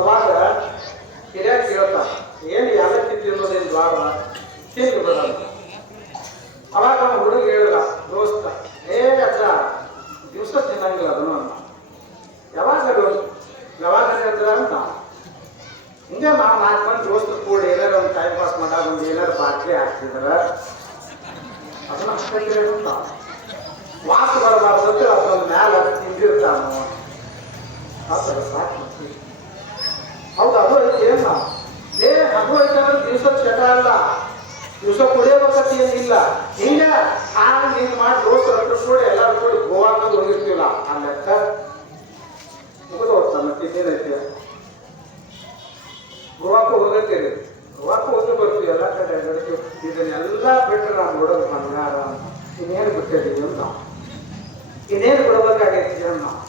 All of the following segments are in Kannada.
ಅವಾಗ ಹಿರಿಯ ಕೇಳ್ತಾನ, ಏನು ಯಾಲಕ್ಕಿ ತಿನ್ನೋದೇನು ದ್ವಾರ ತಿಂದು ಬಿಡಲ್ಲ. ಅವಾಗ ನಮ್ಮ ಹುಡುಗ ಹೇಳಿದ, ದೋಸ್ತ ಅಜ್ಜ ದಿವಸ ತಿನ್ನಂಗಿಲ್ಲ ಅದನ್ನು ಅನ್ನ, ಯಾವಾಗ ಅಂದ್ರೆ ಅಂತ ಹಿಂಗೆ ನಾವು 4 ಮಂದಿ ದೋಸ್ತರು ಕೂಡ ಏನಾರು ಒಂದು ಟೈಮ್ ಪಾಸ್ ಮಾಡಾಗ ಒಂದು ಏನಾರು ಬಾಟ್ಲಿ ಹಾಕ್ತಿದ್ರೆ ಅದನ್ನ ಅಷ್ಟೇ ಅಂತ ವಾಸ ಬರಬಾರ್ದಂದ್ರೆ ಅದೊಂದು ಮ್ಯಾಲ ತಿಂದಿರ್ತಾನು ಆ ಥರ ಸಾಕು. ಹೌದು, ಅದು ಐತಿ ಏನ ಅದು ಐತಂದ್ರೆ ದಿವಸ ಚಟ ಅಲ್ಲ, ದಿವಸ ಕುಡಿಯೋಬೇಕಂತ ಏನಿಲ್ಲ. ಹಿಂಗೆ ಹಿಂಗೆ ಮಾಡಿ ದೋಸ್ತರ ಹತ್ರ ಕೂಡ ಎಲ್ಲರೂ ಕೂಡ ಗೋವಾಕ ಹೋಗಿರ್ತೀವಲ್ಲ ಆ ಲೆಕ್ಕ ಮುಗಿದು ಹೋಗ್ತಾನೆ. ಮತ್ತೆ ಇನ್ನೇನೈತಿ, ಗೋವಾಕ್ಕೆ ಹೋಗತ್ತೀರಿ, ಗೋವಾಕ್ಕೆ ಹೋಗಿ ಬರ್ತೀವಿ, ಎಲ್ಲ ಕಡೆ ಅಡ್ಡಾಡ್ತೀವಿ. ಇದನ್ನೆಲ್ಲ ಬಿಟ್ಟರೆ ನಾವು ನೋಡೋದು ಬಂಗಾರ, ಇನ್ನೇನು ಬಿಟ್ಟಿದ್ದೀವಿ ಅಂತ ನಾವು, ಇನ್ನೇನು ಬಿಡಬೇಕಾಗೈತಿ ಅಂತ ನಾವು.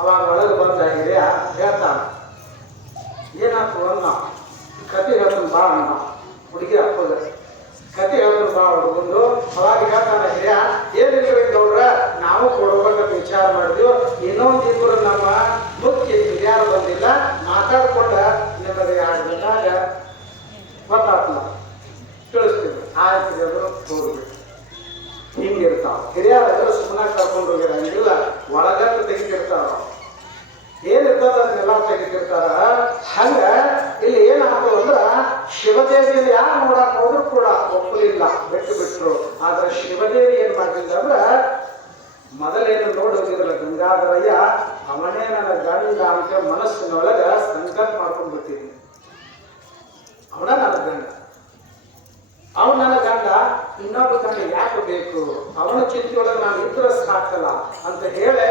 ಅವಾಗ ಒಳಗೆ ಬಂದಾಗಿದೆ ಹೇಳ್ತಾನೆ, ಏನಾಯ್ತು ಅನ್ನ ಕತೆ ಹೇಳ್ತಾನೆ ಬಾ ಅನ್ನ ಹುಡುಗಿ ಹಾಕೋದ ಕತೆ ಹೇಳ್ತಾನೆ ಬಾ ಹುಡುಗಂದು. ಅವಾಗ ಹೇಳ್ತಾನೆ, ಹಿರಿಯ ಏನಿಲ್ಲ ಗೌಡ್ರ, ನಾವು ಕೊಡ್ಬೇಕಂತ ವಿಚಾರ ಮಾಡಿದ್ವಿ, ಇನ್ನೊಂದಿಬ್ಬರು ನಮ್ಮ ಮುಖ್ಯ ಹಿರಿಯಾರು ಬಂದಿಲ್ಲ, ಮಾತಾಡ್ಕೊಂಡ ನಿಮಗೆ 2 ದಿನದಾಗ ಗೊತ್ತಾಗ್ತಲ್ಲ ತಿಳಿಸ್ತೀವಿ. ಆಯ್ತು ಅದು ಹೋಗ್ಬಿಟ್ಟು ಹಿಂಗಿರ್ತಾವ ಹಿರಿಯರೆಲ್ಲ ಸುಮ್ಮನೆ ಕರ್ಕೊಂಡು ಹೋಗಿರಂಗಿಲ್ಲ, ಒಳಗಟ್ಟು ತೆಗಿತಿರ್ತಾರ, ಏನಿರ್ತದ ಅದನ್ನೆಲ್ಲ ತೆಗಿತಿರ್ತಾರ. ಹಂಗ ಇಲ್ಲಿ ಏನಾಗ್ತದ ಅಂದ್ರ ಶಿವದೇವಿನ ಯಾರು ನೋಡಕ್ ಹೋದ್ರು ಕೂಡ ಒಪ್ಪಲಿಲ್ಲ, ಬಿಟ್ಟರು. ಆದ್ರೆ ಶಿವದೇವಿ ಏನ್ ಮಾಡಿಲ್ಲ ಅಂದ್ರ ಮೊದಲೇನು ನೋಡೋದಿರಲ್ಲ ಗಂಗಾಧರಯ್ಯ, ಅವನೇ ನನ್ನ ಗಂಡ ಅಂತ ಮನಸ್ಸಿನೊಳಗ ಸಂಕಲ್ಪ ಮಾಡ್ಕೊಂಡು ಬಿಟ್ಟಿದ್ದೀನಿ. ಅವನ ನನ್ನ ಗಂಡ, ಅವನು ನನ್ನ ಗಂಡ, ಇನ್ನೊಬ್ಬ ಗಂಡ ಯಾಕೆ ಬೇಕು, ಅವನ ಚಿಂತೆಯೊಳಗೆ ನಾನು ಇದ್ರೆ ಸಾಕಲ್ಲ ಅಂತ ಹೇಳಿ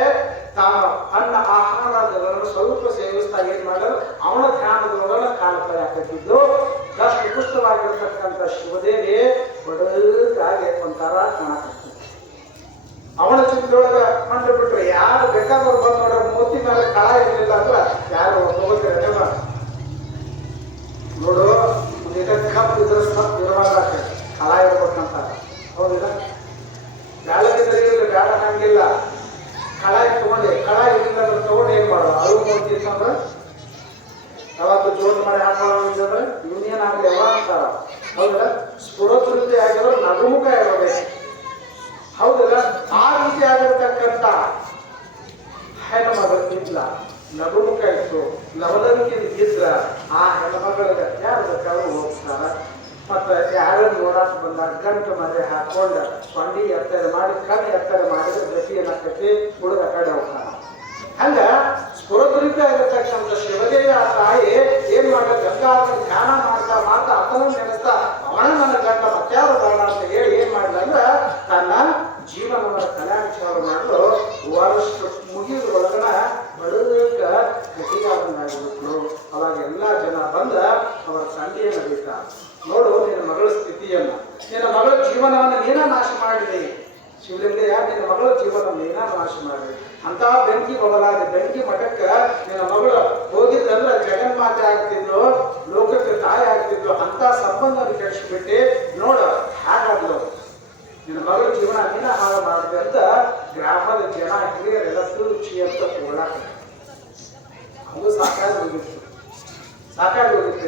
ತಾನು ಅನ್ನ ಆಹಾರಗಳನ್ನು ಸ್ವಲ್ಪ ಸೇವಿಸ್ತಾ ಏನ್ ಮಾಡೋದು ಅವನ ಧ್ಯಾನದೊಳಗೆ ಕಾಲಪಾಯ ಹಾಕಿದ್ದು. ದಷ್ಟು ಪುಷ್ಟವಾಗಿರ್ತಕ್ಕಂಥ ಶಿವದೇವಿ ಬಡಗಾಗಿ ಒಂಥರ ಕಾಣಕತ್ತಿದ್ದ. ಅವನ ಚಿಂತೆಯೊಳಗೆ ಮಂಡು ಬಿಟ್ರೆ ಯಾರು ಬೇಕಾದವ್ರು ಬಂದು ನೋಡ್ರೆ ಮೂತಿ ಮೇಲೆ ಕಳ ಇರಲಿಲ್ಲ ಅಂದ್ರೆ ಯಾರು ಹೋಗ್ತಾರೆ ನೋಡು, ಕಪ್ ಇದ್ರೆ ಸಪ್ ಇರುವಾಗ ಕಳ ಇರ್ಬೇಕಂತ. ಹೌದಿಲ್ಲ, ಬ್ಯಾಳಗಿದ್ರೆ ಇಲ್ಲ, ಬ್ಯಾಳ ಹಂಗಿಲ್ಲ, ಕಳ ತಗೊಂಡೆ, ಕಳ ಇದ್ರಿಂದ ತಗೊಂಡು ಏನ್ ಮಾಡೋದು, ಅದು ನೋಡ್ತಿರ್ತಂದ್ರೆ ಯಾವತ್ತು ಜೋಡ್ ಮಾಡಿ ಹಾಕೊಳ್ಳೋದ್ರೆ ಇವನೇನಾಗಲಿ ಯಾವ ಅಂತಾರ. ಹೌದಿಲ್ಲ, ಸ್ಫುರತೃಪ್ತಿ ಆಗಿದ್ರೆ ನಗುಮುಖ ಇರಬೇಕು. ಹೌದಿಲ್ಲ, ಆ ರೀತಿ ಆಗಿರ್ತಕ್ಕಂಥ ಹೆಣ್ಮಗಳು ಇದ್ಲ, ನಗುಮುಖ ಇತ್ತು, ಲವಲವಿಕೆ ಇದ್ರ ಆ ಹೆಣ್ಮಗಳಿಗೆ ಯಾರು ಬೇಕಾದ್ರೂ ಹೋಗ್ತಾರ. ಮತ್ತೆ ಯಾರು ನೋಡಾಕ ಬಂದಾಗ ಗಂಟು ಮರೆ ಹಾಕೊಂಡ ಸೊಂಡಿ ಎತ್ತರ ಮಾಡಿ ಕಣ್ಣು ಎತ್ತರ ಮಾಡಿದ್ರೆ ಗತಿ ಏನಾಗ್ತೈತಿ, ಹುಡುಗ ಕಡೆ ಹೋಗ್ತಾನ. ಹಂಗ ಸ್ಫುರದೃಪ್ತಿ ಆಗಿರ್ತಕ್ಕಂಥ ಶಿವದೇವಿ ಆ ತಾಯಿ ಏನ್ ಮಾಡ ಗಂಗಾಧರ ಧ್ಯಾನ ಮಾಡ್ತಾ ಮಾಡ್ತಾ ಆತನ ನೆನೆಸ್ತಾ ಅವನ ನನ್ನ ಗಂಡ ಮತ್ಯಾರು ಬೇಡ ಅಂತ ಹೇಳಿ ಏನ್ ಮಾಡಿದ ಅಂದ್ರ ತನ್ನ ಜೀವನವನ್ನ ಕಲ್ಯಾಣ ಮಾಡಲು ವರ್ಷ ಮುಗಿಯುವುದೊಳಗನ ಬಡಗ ಕಟಿಗಾದಂಗಾಗಿಬಿಟ್ಲು. ಅವಾಗ ಎಲ್ಲಾ ಜನ ಬಂದ ಅವರ ಸಂಧಿಯನ್ನು ನಡೀತ. ನೋಡು ನಿನ್ನ ಮಗಳ ಸ್ಥಿತಿಯನ್ನ, ನಿನ್ನ ಮಗಳ ಜೀವನವನ್ನು ನೀನ ನಾಶ ಮಾಡಿದೆ. ಶಿವಲಿಂಗಯ್ಯ, ನಿನ್ನ ಮಗಳ ಜೀವನ ನೀನ ನಾಶ ಮಾಡಿದೆ. ಅಂತ ಬೆಂಕಿ ಬದಲಾದ ಬೆಂಕಿ ಮಠಕ್ಕೆ ನಿನ್ನ ಮಗಳು ಹೋಗಿದ್ದಂದ್ರೆ ಜಗನ್ಮಾತೆ ಆಗ್ತಿದ್ಲು, ಲೋಕಕ್ಕೆ ತಾಯಿ ಆಗ್ತಿದ್ಲು. ಅಂತ ಸಂಬಂಧ ಕೆಡಿಸ್ಬಿಟ್ಟು ನೋಡ ಹಾಗಾದ್ಲು. ನಿನ್ನ ಮಗಳ ಜೀವನ ನೀನ ಹಾಳು ಮಾಡಿದೆ ಅಂತ ಗ್ರಾಮದ ಜನ ಹಿರಿಯರೆಲ್ಲ ರುಚಿ ಅಂತ ಹೋರಾಟ ಅದು ಸಾಕಾಗಿ ಹೋಗಿತ್ತು.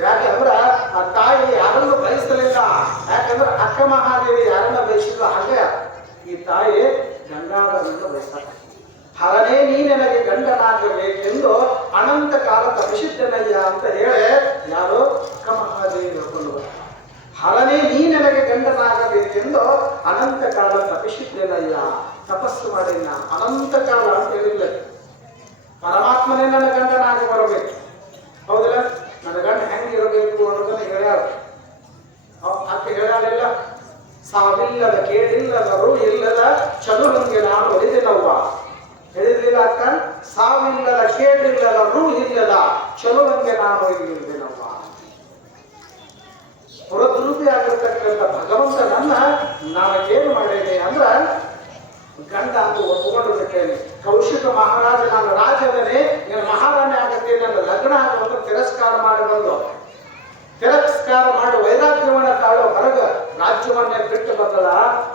ಯಾಕಂದ್ರ ಆ ತಾಯಿ ಯಾರನ್ನು ಬಯಸಲಿಲ್ಲ. ಯಾಕಂದ್ರೆ ಅಕ್ಕ ಮಹಾದೇವಿ ಯಾರನ್ನ ಬಯಸಿದ್ರು ಹಾಗೆ ಈ ತಾಯಿ ಗಂಗಾಧರನ್ನು ಬಯಸ್ತಾಳೆ. ಹರನೇ ನೀ ನನಗೆ ಗಂಡನಾಗಬೇಕೆಂದು ಅನಂತ ಕಾಲ ತಪಸ್ಸಿದ್ದನಯ್ಯ ಅಂತ ಹೇಳಿ ಯಾರು ಅಕ್ಕ ಮಹಾದೇವಿ ಹೇಳ್ಕೊಂಡು ಹರನೇ ನೀ ನನಗೆ ಗಂಡನಾಗಬೇಕೆಂದು ಅನಂತ ಕಾಲ ತಪಸ್ಸಿದ್ದೇನಯ್ಯ, ತಪಸ್ಸು ಮಾಡಿನ ಅನಂತ ಕಾಲ ಅಂತ ಹೇಳಿಲ್ಲ. ಪರಮಾತ್ಮನೇ ನನ್ನ ಗಂಡನಾಗಿ ಬರಬೇಕು. ಹೌದಿಲ್ಲ, ನನ್ನ ಗಂಡ ಹೆಂಗಿರಬೇಕು ಅನ್ನೋದನ್ನ ಹೇಳ್ಯಾರ. ಆಕೆ ಹೇಳಲಿಲ್ಲ, ಸಾವಿಲ್ಲದ ಕೇಳಿಲ್ಲದ ರೂ ಇಲ್ಲದ ಚದುರಂಗೆ ನಾನು ಒಲಿದಿನವ್ವ. ಹೇಳಿದ್ಲಿಲ್ಲ ಅಕ್ಕ, ಸಾವಿಲ್ಲದ ಕೇಳಿಲ್ಲದ ರೂ ಇಲ್ಲದ ಚಲುವಂಗೆ ನಾನು ಒಲಿದಿನವ್ವ. ಹೊರದುರುಪಿ ಆಗಿರ್ತಕ್ಕಂಥ ಭಗವಂತನನ್ನ ನಾವೇನು ಮಾಡೇನೆ ಅಂದ್ರ ಗಂಡ ಅಂತ ಒಪ್ಪಿಕೊಂಡು ಬಿಟ್ಟೇನೆ. ಕೌಶಿಕ ಮಹಾರಾಜ ನಾನು ರಾಜನೇ, ನೀನು ಮಹಾರಾಣಿ ಆಗತ್ತೆ, ನನ್ನ ಲಗ್ನ ಆಗುವಂತ ತಿರಸ್ಕಾರ ಮಾಡಿ ಬಂದು ತಿರಸ್ಕಾರ ಮಾಡಿ ವೈರಾಗ್ಯವನ್ನ ತಾಳು ಹೊರಗ ರಾಜ್ಯವನ್ನೇ ಬಿಟ್ಟು ಬಂದಳ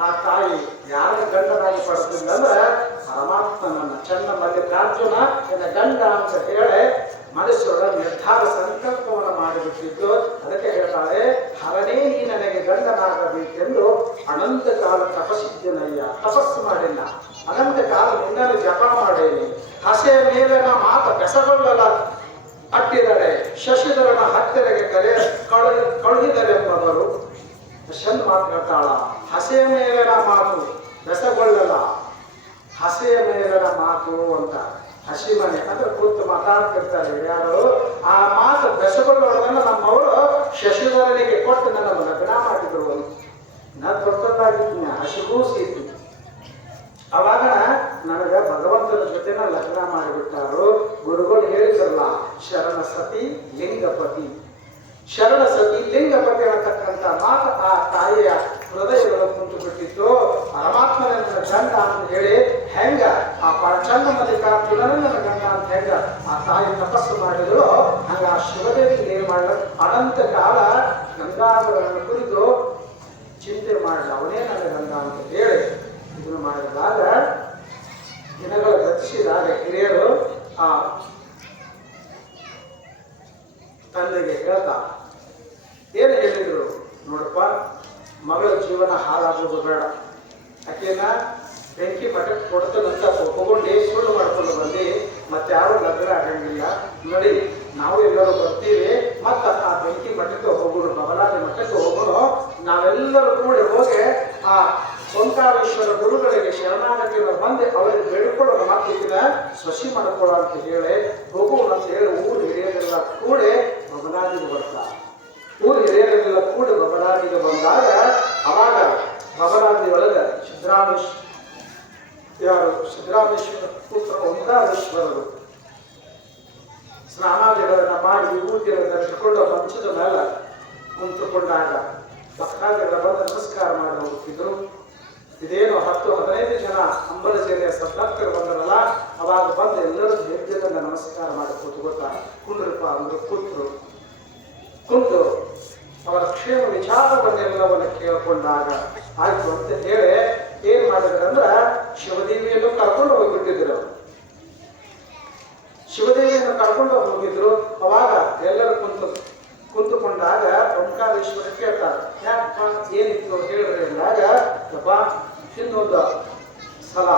ಆ ತಾಯಿ ಯಾರ ಗಂಡನಾಗಿ ಪಡೆದಿಲ್ಲ ಅಂದ್ರೆ ಪರಮಾತ್ಮನನ್ನ ಚೆನ್ನ ಮಲ್ಲಿಕಾರ್ಜುನ ನಿನ್ನ ಗಂಡ ಅಂತ ಹೇಳಿ ಮನಸ್ಸೊಳ ನಿರ್ಧಾರ ಸಂಕಲ್ಪವನ್ನು ಮಾಡಿಬಿಟ್ಟಿದ್ದು. ಅದಕ್ಕೆ ಹೇಳ್ತಾಳೆ, ಹರನೇ ನೀ ನನಗೆ ಗಂಡನಾಗಬೇಕೆಂದು ಅನಂತ ಕಾಲ ತಪಸ್ಸಿದ್ದನಯ್ಯ. ತಪಸ್ಸು ಮಾಡಿಲ್ಲ, ಅನಂತ ಕಾಲ ನಿನ್ನನ್ನು ಜಪ ಮಾಡೇನಿ. ಹಸೆಯ ಮೇಲಿನ ಮಾತ ಬೆಸಗೊಳ್ಳಲ ಅಟ್ಟಿದರೆ ಶಶಿಧರನ ಹತ್ತಿರಗೆ ಕಳುಹಿದರೆಂಬವರು. ಶನ್ ಮಾತು ಹೇಳ್ತಾಳ, ಹಸೆಯ ಮೇಲಿನ ಮಾತು ಬೆಸಗೊಳ್ಳಲ, ಹಸೆಯ ಮೇಲಿನ ಮಾತು ಅಂತ. ಹಸಿ ಮನೆ ಅಂದ್ರೆ ಕೂತು ಮಾತಾಡ್ತಿರ್ತಾರೆ ಯಾರು, ಆ ಮಾತು ಬೆಸಗೊಳ್ಳೋದನ್ನ ನಮ್ಮವರು ಶಶಿಧರನಿಗೆ ಕೊಟ್ಟು ನನ್ನ ಲಗ್ನ ಮಾಡಿದ್ರು. ನಾ ದೊಡ್ಡದಾಗಿದ್ದೀನಿ, ಹಸಿಗೂ ಸೀತಿ. ಅವಾಗ ನನಗೆ ಭಗವಂತನ ಜೊತೆನ ಲಗ್ನ ಮಾಡಿಬಿಟ್ಟಾರು. ಗುರುಗಳು ಹೇಳಿದ್ರಲ್ಲ, ಶರಣ ಸತಿ ಲಿಂಗಪತಿ. ಶರಣ ಸತಿ ಲಿಂಗಪತಿ ಅನ್ನತಕ್ಕಂಥ ಮಾತು ಆ ತಾಯಿಯ ಹೃದಯಗಳು ಕುಂತು ಬಿಟ್ಟಿತ್ತು. ಪರಮಾತ್ಮನ ನನ್ನ ಗಂಡ ಅಂತ ಹೇಳಿ ಹೆಂಗ ಆ ಚಂದ ಮಲ್ಲಿಕಾರ್ಜುನ ನನ್ನ ಗಂಡ ಅಂತ ಹೆಂಗ ಆ ತಾಯಿ ತಪಸ್ಸು ಮಾಡಿದ್ರು, ಹಂಗ ಆ ಶಿವದೇವಿ ಏನ್ ಮಾಡಲ ಅನಂತ ಕಾಲ ಗಂಗಾಧರನ ಕುರಿತು ಚಿಂತೆ ಮಾಡಲ್ಲ. ಅವನೇ ನನ್ನ ಗಂಡ ಅಂತ ಹೇಳಿ ಇದನ್ನು ಮಾಡಿದಾಗ ದಿನಗಳು ಗತಿಸಿದಾಗ ಹಿರಿಯರು ಆ ತಂದೆಗೆ ಹೇಳ್ತಾ ಏನು ಹೇಳಿದ್ರು, ನೋಡಪ್ಪ, ಮಗಳ ಜೀವನ ಹಾಳಾಗೋದು ಬೇಡ, ಆಕೆನ ಬೆಂಕಿ ಮಠಕ್ಕೆ ಕೊಡ್ತದಂತ ಒಪ್ಪಿಕೊಂಡು ಸುಳ್ಳು ಮಾಡ್ಕೊಂಡು ಬಂದು ಮತ್ತೆ ಯಾರು ಲಗ್ನ ಆಗಂಗಿಲ್ಲ. ನೋಡಿ, ನಾವು ಎಲ್ಲರೂ ಬರ್ತೀವಿ, ಮತ್ತ ಆ ಬೆಂಕಿ ಮಠಕ್ಕೆ ಹೋಗೋಣ, ಬಬಲಾದಿ ಮಠಕ್ಕೆ ಹೋಗೋಣ. ನಾವೆಲ್ಲರೂ ಕೂಡ ಹೋಗಿ ಆ ಓಂಕಾರೇಶ್ವರ ಗುರುಗಳಿಗೆ ಶರಣಾಗತಿಯನ್ನು ಬಂದು ಅವರಿಗೆ ಬೇಡಿಕೊಳ್ಳೋಣ, ಮತ್ತೆ ಇದನ್ನ ಸಸಿ ಮಾಡ್ಕೊಳ್ಳೋ ಅಂತ ಹೇಳಿ ಹೋಗೋಣ ಅಂತ ಹೇಳಿ ಊರು ಹಿರಿಯರೆಲ್ಲ ಕೂಡಿ ಬಬಲಾದಿಗೆ ಬರ್ತಾರೆ. ಊರು ಹಿರಿಯರೆಲ್ಲ ಕೂಡಿ ಬಬಲಾದಿಗೆ ಬಂದಾಗ ಅವಾಗ ಬಬಲಾದಿಯೊಳಗೆ ಸಿದ್ದರಾಮೇಶ್ವರ ಪುತ್ರ ಓಂಕಾರೇಶ್ವರರು ಸ್ನಾನಾದಿಗಳನ್ನು ಮಾಡಿ ವಿಭೂತಿಯನ್ನು ಧರಿಸಿಕೊಂಡು ಮಂಚದ ಮೇಲೆ ಕುಂತುಕೊಂಡಾಗ ಭಕ್ತಾದಿಗಳ ಬಂದು ನಮಸ್ಕಾರ ಮಾಡಿ ಹೋಗ್ತಿದ್ರು. ಇದೇನು 10-15 ಜನ ಅಂಬಲ ಸೇನೆಯ ಸದ್ಭಕ್ತರು ಬಂದರಲ್ಲ, ಅವಾಗ ಬಂದು ಎಲ್ಲರೂ ಹೆಜ್ಜೆಯಿಂದ ನಮಸ್ಕಾರ ಮಾಡಿ ಕೂತ್ಕೊಳ್ತಾರೆ. ಕುಂಡ್ರಪ್ಪ ಅಂದ್ರೆ ಕೂತ್ರು. ಕುಂತು ಅವರ ಕ್ಷೇಮ ವಿಚಾರವನ್ನೆಲ್ಲವನ್ನು ಕೇಳಿಕೊಂಡಾಗ ಆಯ್ತು ಅಂತ ಹೇಳಿ ಏನ್ ಮಾಡಿದ್ರಂದ್ರ ಶಿವದೇವಿಯನ್ನು ಕರ್ಕೊಂಡು ಹೋಗ್ಬಿಟ್ಟಿದ್ರು. ಶಿವದೇವಿಯನ್ನು ಕರ್ಕೊಂಡು ಹೋಗಿದ್ರು. ಅವಾಗ ಎಲ್ಲರೂ ಕುಂತುಕೊಂಡಾಗ ಓಂಕಾರೇಶ್ವರ ಕೇಳ್ತಾರೆ, ಯಾಕಪ್ಪ ಏನಿತ್ತು ಹೇಳಿದ್ರೆ ಅಂದಾಗ, ಯಪ್ಪ ಇನ್ನೊಂದು ಸಲ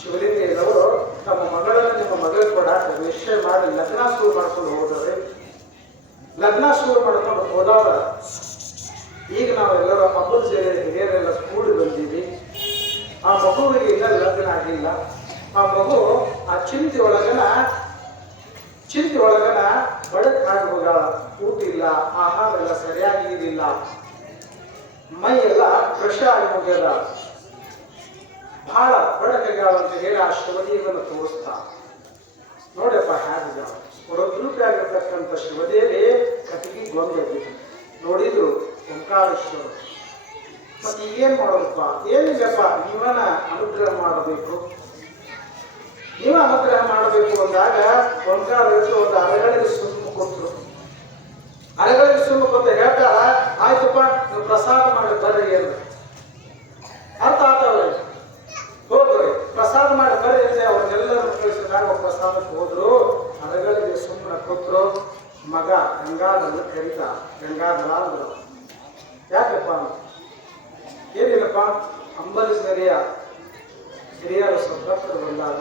ಶಿವಲಿಂಗಯ್ಯನವರು ತಮ್ಮ ಮಗಳನ್ನು ನಿಮ್ಮ ಮಗಳಿಗೆ ಕೊಡಾಕ ನಿಶ್ಚಯ ಮಾಡಿ ಲಗ್ನ ಶುರು ಮಾಡ್ಕೊಂಡು ಹೋದ್ರೆ, ಲಗ್ನ ಶುರು ಮಾಡ್ಕೊಂಡು ಹೋದವ್ರ ಈಗ ನಾವೆಲ್ಲರೂ ಹಬ್ಬದ ಸೇರಿ ಹಿರಿಯರೆಲ್ಲ ಕೂಡಿ ಬಂದೀವಿ. ಆ ಮಗುವಿಗೆ ಇಲ್ಲ ಲಗ್ನ ಆಗಿಲ್ಲ. ಆ ಮಗು ಆ ಚಿಂತೆ ಒಳಗನ ಬಡಕಾಗಿ ಹೋಗಾಳ. ಊಟ ಇಲ್ಲ, ಆಹಾರ ಎಲ್ಲ ಸರಿಯಾಗಿ ಇದಿಲ್ಲ, ಮೈ ಎಲ್ಲ ಕೃಷ ಆಗಿ ಹೋಗ್ಯದ, ಬಹಳ ಬಡಕಾಗ್ಯಾಳ ಅಂತ ಹೇಳಿ ಆ ಶಿವದೇವಿಯನ್ನು ತೋರಿಸ್ತಾ. ನೋಡಪ್ಪ ಹೇಗಿದ್ದಾಳ, ಹೊರದ್ರೂಪಿಯಾಗಿರ್ತಕ್ಕಂಥ ಶಿವದೇವಿ ಕಟ್ಟಿಗೆ ಗೊಂದಲಿ ನೋಡಿದ್ರು ಓಂಕಾರೇಶ್ವರ. ಮತ್ತೆ ಈಗೇನ್ ಮಾಡೋದಪ್ಪ, ಏನಿಲ್ಲಪ್ಪ, ನೀವನ ಅನುಗ್ರಹ ಮಾಡಬೇಕು, ನೀವ ಅನುಗ್ರಹ ಮಾಡಬೇಕು ಅಂದಾಗ ಓಂಕಾರೇಶ್ವರ ಒಂದು ಅಲೆಗಳಿಗೆ ಸುಮ್ಮ ಕೊಟ್ಟರು. ಅಲೆಗಳಿಗೆ ಸುಮ್ಮ ಕೊಟ್ಟು ಹೇಳ್ತಾರ, ಆಯ್ತಪ್ಪ ನೀವು ಪ್ರಸಾದ ಮಾಡಿ ಬರ್ರಿ ಏನು ಅರ್ಥ ಆತವ್ರೆ. ಹೋಗ್ರಿ ಪ್ರಸಾದ ಮಾಡಿ ಬರ್ರಿ ಅಂತ ಅವ್ರನ್ನೆಲ್ಲರೂ ಕಳಿಸಿದಾಗ ಪ್ರಸಾದಕ್ಕೆ ಹೋದ್ರು. ಅಲೆಗಳಿಗೆ ಸುಮ್ಮನೆ ಕೊಟ್ಟರು. ಮಗ ಗಂಗಾಧರ ಕರೀತ, ಗಂಗಾಧರ ಅಂದ್ರು. ಯಾಕಪ್ಪ ಏನಿಲ್ಲಪ್ಪ, ಅಂಬಲಿ ಸರಿಯ ಹಿರಿಯರು ಸದ್ಭಕ್ತರು ಬಂದಾಗ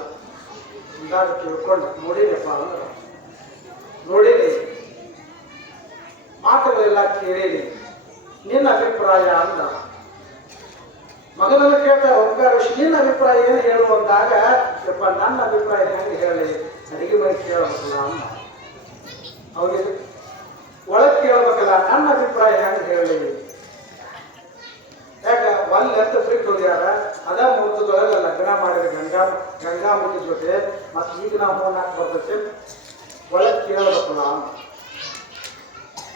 ತಿಳ್ಕೊಂಡು ನೋಡಿನಪ್ಪ ಅಂದ್ರೆ ನೋಡೀನಿ, ಮಾತುಗಳೆಲ್ಲ ಕೇಳೀನಿ, ನಿನ್ನ ಅಭಿಪ್ರಾಯ ಅಂದ. ಮಗನನ್ನು ಕೇಳ್ತಾರೆ ಓಂಕಾರೇಶ್ವರ, ನಿನ್ನ ಅಭಿಪ್ರಾಯ ಏನು ಹೇಳು ಅಂದಾಗ, ಯಪ್ಪ ನನ್ನ ಅಭಿಪ್ರಾಯ ಹೆಂಗೆ ಹೇಳಿ, ಅಡಿಗೆ ಮನೆ ಕೇಳಬೇಕಲ್ಲ ಅಂದ. ಅವನಿಗೆ ಒಳಗೆ ಕೇಳಬೇಕಲ್ಲ, ನನ್ನ ಅಭಿಪ್ರಾಯ ಹೆಂಗೆ ಹೇಳಿ, ಯಾಕ ಒಂದು ಎತ್ತ ಬಿಟ್ಟು ಹೋಗ್ಯಾರ, ಅದ ಮುಹೂರ್ತದೊಳಗೆ ಲಗ್ನ ಮಾಡಿದ್ರೆ ಗಂಗಾಮತಿ ಜೊತೆ, ಮತ್ತೆ ಈಗ ನಾವು ಹೋಗಿ ಬರ್ತೈತೆ, ಒಳಗೆ ಕೇಳಬೇಕಲ್ಲ ಅಂತ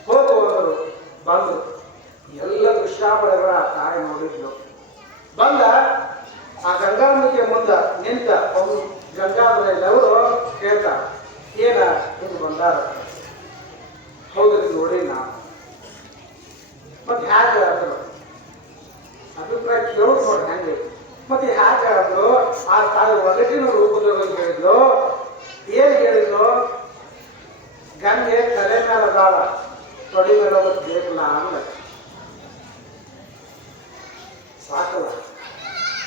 ಹೋಗುವವರು ಬಂದರು. ಎಲ್ಲ ದೃಶ್ಯಾವಳಿಗಳ ತಾಯಿ ನೋಡಿದ್ಲು. ಬಂದ ಆ ಗಂಗಾಮತಿಯ ಮುಂದೆ ನಿಂತ ಅವರು ಗಂಗಾಧರವರು ಕೇಳ್ತಾರೆ, ಏನ ಹಿಂಗೆ ಬಂದಾರ, ಹೌದ್ರಿ ನೋಡಿ ನಾನು ಮತ್ತೆ ಹ್ಯಾಗ ಅಂದ್ರು. ಅಭಿಪ್ರಾಯ ಕೇಳೋದು ನೋಡಿ ಹೆಂಗೆ, ಮತ್ತೆ ಹ್ಯಾಗ ಅಂದ್ರು. ಆ ತಾಯಿ ಒಗಟಿನ ರೂಪದಲ್ಲಿ ಹೇಳಿದ್ಲು. ಏನ್ ಹೇಳಿದ್ಲು, ಗಂಗೆ ತಲೆ ಮೇಲೆ ದಾಳ ತೊಡಿ ಮೇಲೆ ಬೇಕಲ್ಲ ಅಂದ ಸಾಕಲ್ಲ.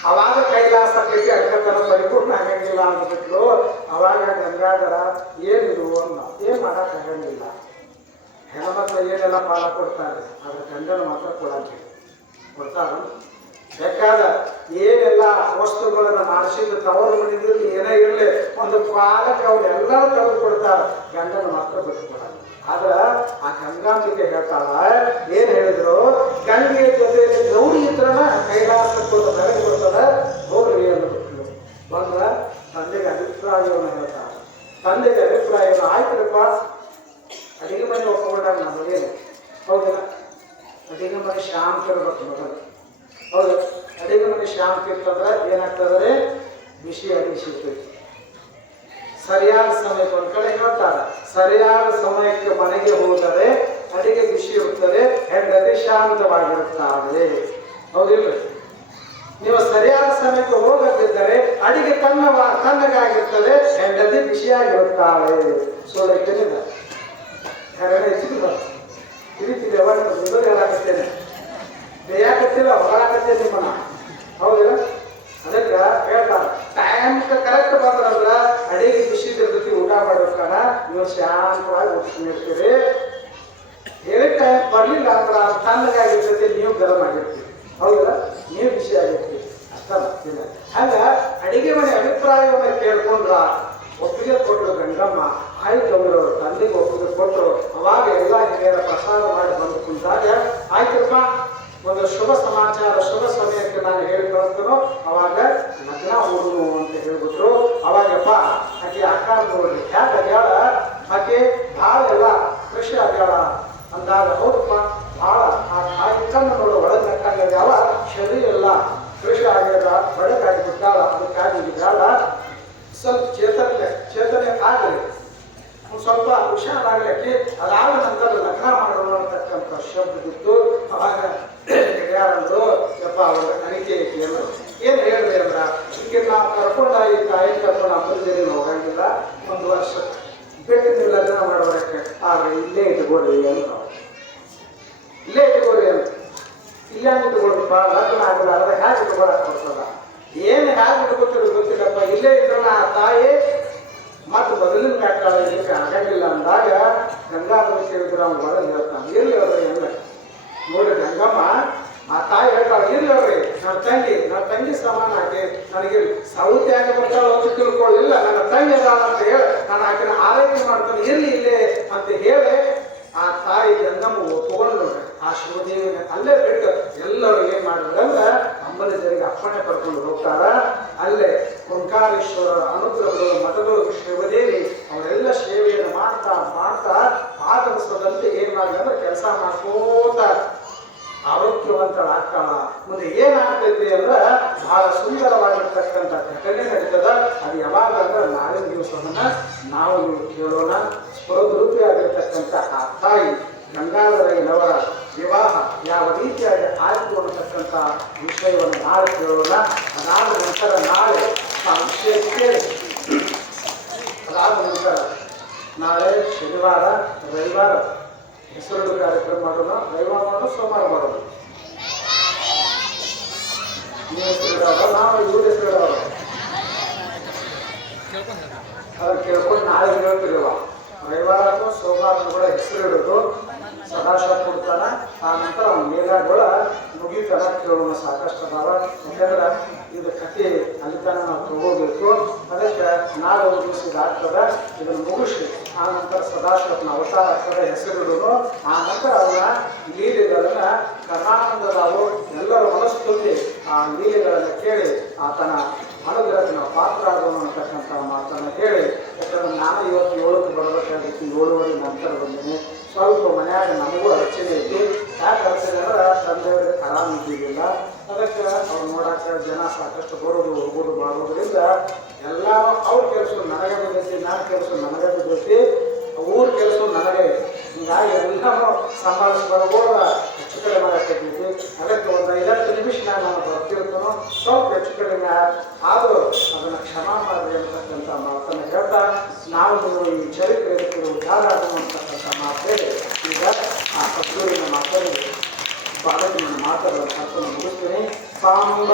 ಅವಾಗ ಕೈಲಾಸಕ್ಕೆ ಅಡ್ಕತನ ಪರಿಪೂರ್ಣ ಆಗಂಗಿಲ್ಲ ಅಂದ್ಬಿಟ್ಲು. ಅವಾಗ ಗಂಗಾಧರ ಏನಿದು ಅಂದ. ಏನ್ ಮಾಡಕ್ ಆಗಂಗಿಲ್ಲ, ಹೆಣ್ಮಕ್ಳು ಏನೆಲ್ಲ ಪಾಲ ಕೊಡ್ತಾರೆ, ಆದ್ರೆ ಗಂಡನ ಮಾತ್ರ ಕೊಡಂಗಿಲ್ಲ. ಕೊಡ್ತಾರ ಬೇಕಾದ ಏನೆಲ್ಲ ವಸ್ತುಗಳನ್ನ ಮಾಡಿಸಿದ್ದು ತವರು ಮನಿದಿರ್ಲಿ ಏನೇ ಇರಲಿ ಒಂದು ಪಾಲಕ್ಕೆ ಅವ್ರು ಎಲ್ಲರೂ ತೆಗೆದು ಕೊಡ್ತಾರೆ, ಗಂಡನ ಮಾತ್ರ ಬಿಟ್ಟು ಕೊಡಲ್ಲ. ಆದ್ರ ಆ ಗಂಗಾಂಬಿಕೆ ಹೇಳ್ತಾಳ, ಏನ್ ಹೇಳಿದ್ರು, ಗಂಗೆ ಜೊತೆ ಗೌರಿ ಇದ್ರನ ಕೈಲಾಸಕ್ಕೆ ಬೆಳಗ್ಗೆ ಬರ್ತದ ಹೋಗ್ರಿ ಅಂದ್ಬಿಟ್ಲು. ಬಂದ್ರ ತಂದೆಗೆ ಅಭಿಪ್ರಾಯವನ್ನು ಹೇಳ್ತಾಳ. ತಂದೆಗೆ ಅಭಿಪ್ರಾಯವನ್ನು ಆಯ್ತರಪ್ಪ, ಅಡಿಗೆ ಮನೆ ಒಪ್ಕೊಂಡಾಗ ನಮಗೇನು ಹೌದಿಲ್ಲ, ಅಡಿಗೆ ಮನೆ ಶಾಂತ ಇರ್ಬೇಕು ಮೊದಲು. ಹೌದು, ಅಡಿಗೆ ಮನೆ ಶಾಂತ ಇರ್ತಂದ್ರೆ ಏನಾಗ್ತದ್ರೆ ಬಿಸಿ ಅಡಿಗೆ ಸಿಗ್ತೈತಿ. ಸರಿಯಾದ ಸಮಯಕ್ಕೆ ಒಂದ್ ಕಡೆ ಹೇಳ್ತಾರೆ, ಸರಿಯಾದ ಸಮಯಕ್ಕೆ ಮನೆಗೆ ಹೋದರೆ ಅಡಿಗೆ ಬಿಸಿ ಇರುತ್ತದೆ, ಹೆಂಡತಿ ಶಾಂತವಾಗಿರುತ್ತಾರೆ. ಹೌದಿಲ್ಲ, ನೀವು ಸರಿಯಾದ ಸಮಯಕ್ಕೆ ಹೋಗದಿದ್ದರೆ ಅಡಿಗೆ ತಣ್ಣಗಾಗಿರ್ತದೆ, ಹೆಂಡತಿ ಬಿಸಿಯಾಗಿರುತ್ತಾಳೆ. ಸೋಲಕ್ಕಿಲ್ಲ ಹಿಡಿತೀವಿ ಯಾವಾಗ ಹೇಳಾಕತ್ತೇನೆ, ಬೇಯಾಕತ್ತಿಲ್ಲ ಹೊಗಳಾಕತ್ತೇನೆ ನಿಮ್ಮನ್ನ. ಹೌದಿಲ್ಲ, ಅದಕ್ಕೆ ಹೇಳ್ತಾರೆ ಟೈಮ್ ಕರೆಕ್ಟ್ ಬಂದ್ರಂದ್ರ ಅಡಿಗೆ ಬಿಸಿದಿರ್ತೈತಿ, ಊಟ ಮಾಡ್ಬೇಕಲ್ಲ ನೀವು ಶಾಂತವಾಗಿ ಉಟ್ಕೊಂಡಿರ್ತೀರಿ. ಹೇಳಿ ಟೈಮ್ ಬರ್ಲಿಲ್ಲ ಅಂದ್ರ ತಣ್ಣಗಾಗಿರ್ತೈತಿ, ನೀವು ಗರಂ ಆಗಿರ್ತೀವಿ. ಹೌದಿಲ್ಲ, ನೀವು ಬಿಸಿ ಆಗಿರ್ತೀವಿ, ಅಷ್ಟ ಬರ್ತಿಲ್ಲ. ಹಂಗ ಅಡಿಗೆ ಮನೆ ಅಭಿಪ್ರಾಯವನ್ನು ಕೇಳ್ಕೊಂಡ್ರ ಒಪ್ಪಿಗೆ ಕೊಟ್ಟರು ಗಂಗಮ್ಮ. ಆಯ್ತು ಅವರು ತಂದೆಗೆ ಒಪ್ಪಿಗೆ ಕೊಟ್ಟರು. ಅವಾಗ ಎಲ್ಲ ಹಿರಿಯರ ಪ್ರಸಾದ ಮಾಡಿ ಬಂದು ಕುಂತಾಗ ಆಯ್ತಪ್ಪ ಒಂದು ಶುಭ ಸಮಾಚಾರ, ಶುಭ ಸಮಯಕ್ಕೆ ನಾನು ಹೇಳಿ ಕಳಿಸ್ತೇನೋ, ಅವಾಗ ಲಗ್ನ ಓಡುನು ಅಂತ ಹೇಳ್ಬಿಟ್ರು. ಅವಾಗಪ್ಪ ಆಕೆ ಆಕಾರ ನೋಡ್ರಿ ಹ್ಯಾಗ ಆಗ್ಯಾಳ, ಆಕೆ ಭಾಳ ಎಲ್ಲ ಖುಷಿ ಆಗ್ಯಾಳ ಅಂದಾಗ, ಹೌದಪ್ಪ ಭಾಳ ಆ ಕಣ್ಣು ನೋಡು ಒಳಗೆ ನಕ್ಕಂಗಾಗ್ಯಾವ, ಶರೀರ ಎಲ್ಲ ಖುಷಿ ಆಗ್ಯದ, ಒಳಗಾಗಿ ಬಿಟ್ಟಾಳ. ಅದಕ್ಕಾಗಿ ಬ್ಯಾಳ ಸ್ವಲ್ಪ ಚೇತನೆ ಆಗಲಿ, ಸ್ವಲ್ಪ ಹುಷಾರಾಗ್ಲಿಕ್ಕೆ, ಅದಾದ ನಂತರ ಲಗ್ನ ಮಾಡೋಣ ಅಂತಕ್ಕಂಥ ಶಬ್ದ ಬಿತ್ತು. ಅವಾಗ ಯಾರಂದ್ರು, ಯಪ್ಪ ಅವ್ರ ಅನಿಕೆ ಐತಿ ಅಂದ್ರು. ಏನ್ ಹೇಳಿದ್ರಿ ಅಂದ್ರ, ಈಗ ನಾವು ಕರ್ಕೊಂಡಾಗಿ ತಾಯಿ ಕರ್ಕೊಂಡು ಅಂಬುಜೇರಿ ಹೋಗಂಗಿಲ್ಲ, ಒಂದು ವರ್ಷ ಬಿಟ್ಟು ನೀವು ಲಗ್ನ ಮಾಡೋದಕ್ಕೆ ಆದ್ರೆ ಇಲ್ಲೇ ಇಟ್ಕೊಡ್ರಿ ಅಂತ. ಇಲ್ಲೇ ಇಟ್ಕೊಡ್ರಿ ಅಂತ. ಇಲ್ಲ ಇಟ್ಕೊಡ್ರಪ್ಪ, ಲಗ್ನ ಆಗಲ್ಲ ಅದ್ರ ಹ್ಯಾಗೆ ಇಟ್ಕೊಳಕ್ ಬರ್ತದ, ಏನ್ ಹ್ಯಾಗೆ ಇಟ್ಕೊತಿರೋದು ಗೊತ್ತಿಲ್ಲಪ್ಪ, ಇಲ್ಲೇ ಇದ್ರಲ್ಲ ಆ ತಾಯಿ ಮತ್ತು ಮೊದಲಿನ ಕಾಕಾಳ ಇದಕ್ಕೆ ಆಗಂಗಿಲ್ಲ ಅಂದಾಗ ಗಂಗಾಧರ ಕೇಳಿದ್ರೆ ಅವ್ನು ಒಳಗೆ ಹೇಳ್ತಾನೆ, ಇರ್ಲಿ ಅವ್ರಿ ಎಲ್ಲ ನೋಡಿ ಗಂಗಮ್ಮ. ಆ ತಾಯಿ ಹೇಳ್ತಾಳೆ, ಇರ್ಲಿ ಅವ್ರಿ ನನ್ನ ತಂಗಿ ಸಮಾನ ಆಕೆ, ನನಗೆ ಸೌತ್ಯಾಗ ಬರ್ತಾಳ ಅಂತ ತಿಳ್ಕೊಳ್ಳಿಲ್ಲ, ನನ್ನ ತಂಗಿ ಅದಾಳ ಅಂತ ಹೇಳಿ ನಾನು ಆಕೆನ ಆರೈಕೆ ಮಾಡ್ತಾನೆ, ಇರ್ಲಿ ಇಲ್ಲೇ ಅಂತ ಹೇಳಿ ಆ ತಾಯಿ ಗಂಗಮ್ಮ ಒಪ್ಕೊಂಡು ಆ ಶಿವದೇವಿನ ಅಲ್ಲೇ ಬಿಟ್ಟು ಎಲ್ಲರೂ ಏನ್ ಮಾಡಿದ್ರಂದ್ರೆ ಅಂಬಲಿಜರಿಗೆ ಅಪ್ಪಣೆ ಪಡ್ಕೊಂಡು ಹೋಗ್ತಾರ. ಅಲ್ಲೇ ಓಂಕಾರೇಶ್ವರ ಅನುಗ್ರಹಗಳು ಮಠಗಳು ಶಿವದೇವಿ ಅವರೆಲ್ಲ ಸೇವೆಯನ್ನು ಮಾಡ್ತಾ ಮಾಡ್ತಾ ಪಾದರಸದಂತೆ ಏನ್ ಮಾಡಿದ್ರೆ ಕೆಲಸ ಮಾಡ್ಕೋತ ಆರೋಗ್ಯವಂತಳಾಗ್ತಾಳ. ಮುಂದೆ ಏನಾಗ್ತೈತಿ ಅಂದ್ರೆ ಬಹಳ ಸುಂದರವಾಗಿರ್ತಕ್ಕಂಥ ಘಟನೆ ನಡೀತದ. ಅದು ಯಾವಾಗ ಅಂದ್ರೆ ನಾಳಿನ ದಿವಸವನ್ನ ನಾವು ಕೇಳೋಣ. ಸ್ಫುರದ್ರೂಪಿ ಆಗಿರ್ತಕ್ಕಂಥ ಆ ತಾಯಿ ಗಂಗಾಧರಯ್ಯನವರ ವಿವಾಹ ಯಾವ ರೀತಿಯಾಗಿ ಆಯ್ತು ಅನ್ನತಕ್ಕಂಥ ವಿಷಯವನ್ನು ನಾಳೆ ಕೇಳೋಣ. ಅದಾದ ನಂತರ ನಾಳೆ ಆ ವಿಷಯ ಕೇಳಿ ಅದಾದ ನಂತರ ನಾಳೆ ಶನಿವಾರ ರವಿವಾರ ಹೆಸರು ಕಾರ್ಯಕ್ರಮ ಮಾಡೋಣ. ರವಿವಾರ ಮಾಡೋಣ, ಸೋಮವಾರ ಮಾಡೋಣ. ನೀವು ಹೆಸರು ನಾವು ಇವ್ರ ಹೆಸರು ಅದನ್ನು ಕೇಳ್ಕೊಂಡು ನಾಳೆ ಹೇಳ್ತಿರುವ ರವಿವಾರ ಅಥವಾ ಸೋಮವಾರ ಕೂಡ ಹೆಸರು ಇಡೋದು. ಸದಾಶಿವ ಕೊಡ್ತಾನ, ಆ ನಂತರ ಅವ್ನ ಮೇಲಾಗಳ ಮುಗಿತಾನ ಕೇಳೋಣ. ಸಾಕಷ್ಟು ಅದಾವ, ಯಾಕಂದ್ರೆ ಇದು ಕಥೆ ಅಲ್ಲಿ ತನಕ ನಾವು ತಗೋಬೇಕು. ಅದಕ್ಕೆ ನಾಳೆ ಒಂದು ದಿವಸ ಇದಾಗ್ತದೆ, ಇದನ್ನು ಮುಗಿಸಿ ಆ ನಂತರ ಸದಾಶಿವನ ಅವತಾರ ಆಗ್ತದೆ, ಹೆಸರಿಡೋದು. ಆ ನಂತರ ಅವನ್ನ ಲೀಲೆಗಳನ್ನ ಕರ್ನಾಟಕದವು ಎಲ್ಲರ ಮನಸ್ಸು ತುಂಬಿ ಆ ಲೀಲೆಗಳನ್ನು ಕೇಳಿ ಆತನ ಅನುಗ್ರಹಕ್ಕೆ ನಾವು ಪಾತ್ರ ಆಗೋಣ ಅಂತಕ್ಕಂಥ ಮಾತನ್ನು ಹೇಳಿ, ಯಾಕಂದ್ರೆ ನಾನು ಇವತ್ತು 7ಕ್ಕೆ ಬರಬೇಕಾಗಿತ್ತು, 7:30 ನಂತರ ಬಂದೇನೆ. ಸ್ವಲ್ಪ ಮನ್ಯಾಗ ನಮಗೂ ಅಡಚಣೆ ಐತಿ. ಯಾಕೆ ಅಡಚಣೆ ಅಂದ್ರೆ ತಂದೆಯವರಿಗೆ ಆರಾಮ ಇದ್ದಿದ್ದಿಲ್ಲ. ಅದಕ್ಕೆ ಅವ್ರು ನೋಡಕ್ಕೆ ಜನ ಸಾಕಷ್ಟು ಬರೋದು ಹೋಗೋದು ಮಾಡೋದ್ರಿಂದ ಎಲ್ಲರೂ ಅವ್ರ ಕೆಲಸ ನನಗೆ ಬಿದ್ದೈತಿ, ನನ್ನ ಕೆಲಸ ನನಗೆ ಬಿದ್ದೈತಿ, ಊರ ಕೆಲಸ ನನಗೆ. ಹೀಗಾಗಿ ಎಲ್ಲರೂ ಸಂಭಾಳಿಸಿ ಬರ್ಬೋದು, ಹೆಚ್ಚು ಕಡಿಮೆ ಆಗತ್ತೈತಿ. ಅದಕ್ಕೆ ಒಂದು 50 ನಿಮಿಷ ನಾನು ಬರ್ತಿರ್ತಾನೋ, ಸ್ವಲ್ಪ ಹೆಚ್ಚು ಕಡಿಮೆ ಆದರೂ ಅದನ್ನು ಕ್ಷಮಾ ಮಾಡಿ ಅಂತಕ್ಕಂಥ ಮಾತನ್ನು ಹೇಳ್ತಾ ನಾವು ಈ ಚರಿತ್ರೆ ಯಾರಾದರೂ ಅಂತಕ್ಕಂಥ ಮಾತೇಳಿ ಈಗ ಆ ಕಸ್ತೂರಿನ ಮಾತಲ್ಲಿ ಬಾಲಕನ ಮಾತನ್ನು ಕರ್ಕೊಂಡು ಮುಗಿಸ್ತೀನಿ. ಸಾಂಬ